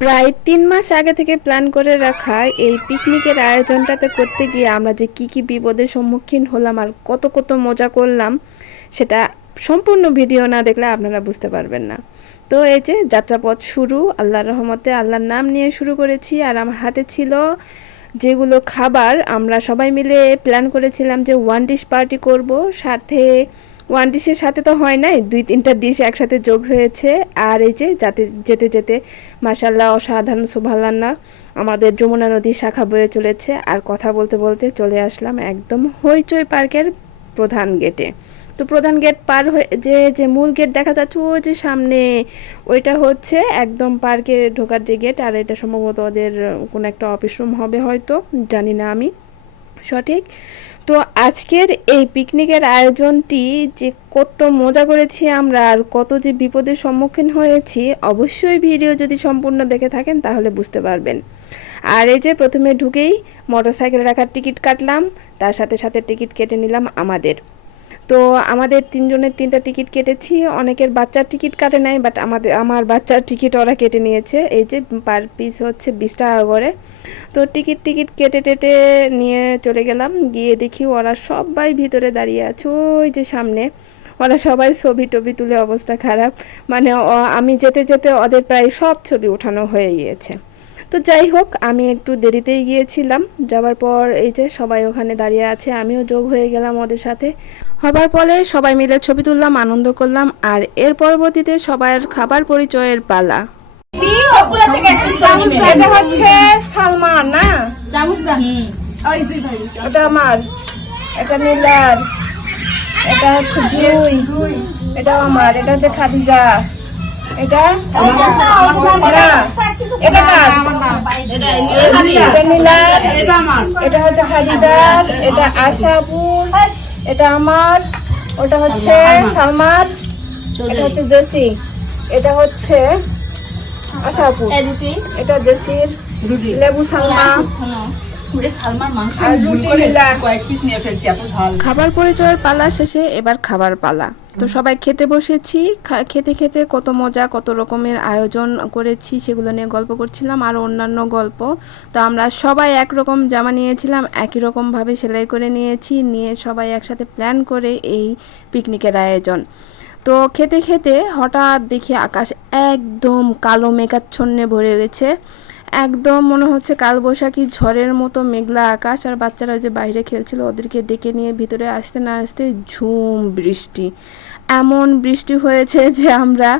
প্রায় তিন মাস আগে থেকে প্ল্যান করে রাখা এই পিকনিকের আয়োজনটাতে করতে গিয়ে আমরা যে কি কি বিপদের সম্মুখীন হলাম আর কত কত মজা করলাম, সেটা সম্পূর্ণ ভিডিও না দেখলে আপনারা বুঝতে পারবেন না। তো এই যে যাত্রাপথ শুরু, আল্লাহর রহমতে আল্লাহর নাম নিয়ে শুরু করেছি আর আমার হাতে ছিল যেগুলো খাবার। আমরা সবাই মিলে প্ল্যান করেছিলাম যে ওয়ান ডিশ পার্টি করব, সাথে ওয়ান ডিশের সাথে তো হয় নাই, দুই তিনটা ডিশ একসাথে যোগ হয়েছে। আর এই যে যাতে, যেতে যেতে মাসাল্লাহ অসাধারণ সুভাল্লান্না আমাদের যমুনা নদীর শাখা বয়ে চলেছে। আর কথা বলতে বলতে চলে আসলাম একদম হইচই পার্কের প্রধান গেটে তো প্রধান গেট পার হয়ে, যে যে মূল গেট দেখা যাচ্ছে, ওই যে সামনে, ওইটা হচ্ছে একদম পার্কে ঢোকার যে গেট আর এটা সম্ভবত ওদের, কোনো একটা অফিস রুম হবে হয়তো, জানি না আমি। সঠিক? তো আজকের এই পিকনিকের আয়োজনটি যে কত মজা করেছি আমরা আর কত যে বিপদের সম্মুখীন হয়েছি, অবশ্যই ভিডিও যদি সম্পূর্ণ দেখে থাকেন তাহলে বুঝতে পারবেন। আর এই যে প্রথমে ঢুকেই মোটরসাইকেল রাখার টিকিট কাটলাম, তার সাথে সাথে টিকিট কেটে নিলাম আমাদের। তো আমাদের তিনজনের তিনটা টিকিট কেটেছি। অনেকের বাচ্চার টিকিট কাটে নাই বাট আমাদের, আমার বাচ্চার টিকিট ওরা কেটে নিয়েছে। এই যে পার পিস হচ্ছে বিশ টাকা করে। তো টিকিট টিকিট কেটে, টেটে নিয়ে চলে গেলাম। গিয়ে দেখি ওরা সবাই ভিতরে দাঁড়িয়ে আছে। ওই যে সামনে ওরা সবাই ছবি টবি তুলে অবস্থা খারাপ। মানে আমি যেতে যেতে ওদের প্রায় সব ছবি ওঠানো হয়ে গিয়েছে। তো যাই হোক আমি একটু দেরিতেই গিয়েছিলাম। যাওয়ার পর এই যে সবাই ওখানে দাঁড়িয়ে আছে আমিও যোগ হয়ে গেলাম ওদের সাথে। হবার ফলে সবাই মিলে ছবি তুললাম আনন্দ করলাম আর এর পরবর্তীতে সবার খাবার পরিচয়ের পালা। এটা হচ্ছে সালমান না? এটা আমার এটা মিলার এটা হচ্ছে জুই এটা আমার এটা হচ্ছে খাদিজা। এটা? এটা কার? এটা এটা হচ্ছে খাদিজার এটা আশাপুর এটা আমার ওটা হচ্ছে সালমান। এটা হচ্ছে জেসি এটা হচ্ছে আশাপুর এটা জেসির লেবু সালমা। রুটি খাবার পরিচয়ের পালা শেষে এবার খাবার পালা। তো সবাই খেতে বসেছি খেতে খেতে কত মজা কত রকমের আয়োজন করেছি সেগুলো নিয়ে গল্প করছিলাম আর অন্যান্য গল্প। তো আমরা সবাই একরকম জামা নিয়েছিলাম একই রকমভাবে সেলাই করে নিয়েছি নিয়ে সবাই একসাথে প্ল্যান করে এই পিকনিকের আয়োজন। তো খেতে খেতে হঠাৎ দেখি আকাশ একদম কালো মেঘাচ্ছন্নে ভরে গেছে। একদম মনে হচ্ছে কালবৈশাখী ঝড়ের মতো মেঘলা আকাশ আর বাচ্চারা যে বাইরে খেলছিল, ওদেরকে ডেকে নিয়ে ভিতরে আসতে না আসতে ঝুম বৃষ্টি। এমন বৃষ্টি হয়েছে যে আমরা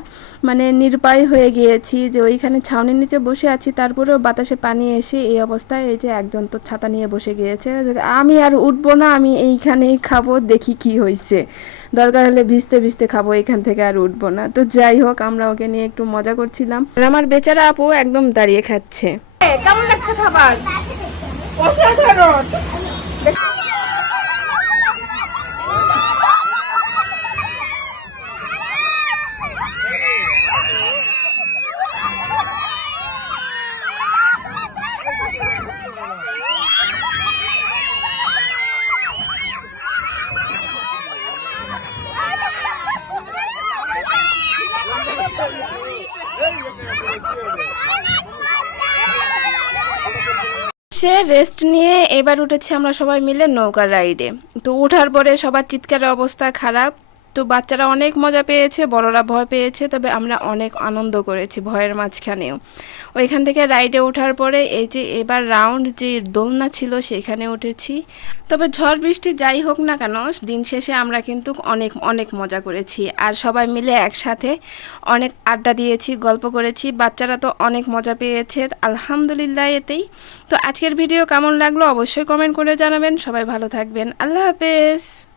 মানে নির্বায় হয়ে গিয়েছি যে ওইখানে ছাউনির নিচে বসে আছি, তারপরেও বাতাসে পানি এসে এই অবস্থায় এই যে একজন তো ছাতা নিয়ে বসে গিয়েছে আমি আর উঠবো না, আমি এইখানেই খাব, দেখি কি হয়েছে দরকার হলে ভিজতে ভিজতে খাব, এখান থেকে আর উঠবো না। তো যাই হোক, আমরা ওকে নিয়ে একটু মজা করছিলাম। আর আমার বেচারা আপু একদম দাঁড়িয়ে খাচ্ছে। কেমন লাগছে খাবার? অসাধারণ। সে রেস্ট নিয়ে এবার উঠেছি আমরা সবাই মিলে নৌকা রাইডে তো ওঠার পরে সবার চিৎকারের অবস্থা খারাপ। তো বাচ্চারা অনেক মজা পেয়েছে, বড়রা ভয় পেয়েছে, তবে আমরা অনেক আনন্দ করেছি ভয়ের মাঝখানেও। ওইখান থেকে রাইডে ওঠার পরে এই যে এবার রাউন্ড যে দোলনা ছিল সেখানে উঠেছি। তবে ঝড় বৃষ্টি যাই হোক না কেন, দিন শেষে আমরা কিন্তু অনেক অনেক মজা করেছি। আর সবাই মিলে একসাথে অনেক আড্ডা দিয়েছি, গল্প করেছি। বাচ্চারা তো অনেক মজা পেয়েছে, আলহামদুলিল্লাহ এতেই। তো আজকের ভিডিও কেমন লাগল অবশ্যই কমেন্ট করে জানাবেন। সবাই ভালো থাকবেন। আল্লাহ হাফেজ।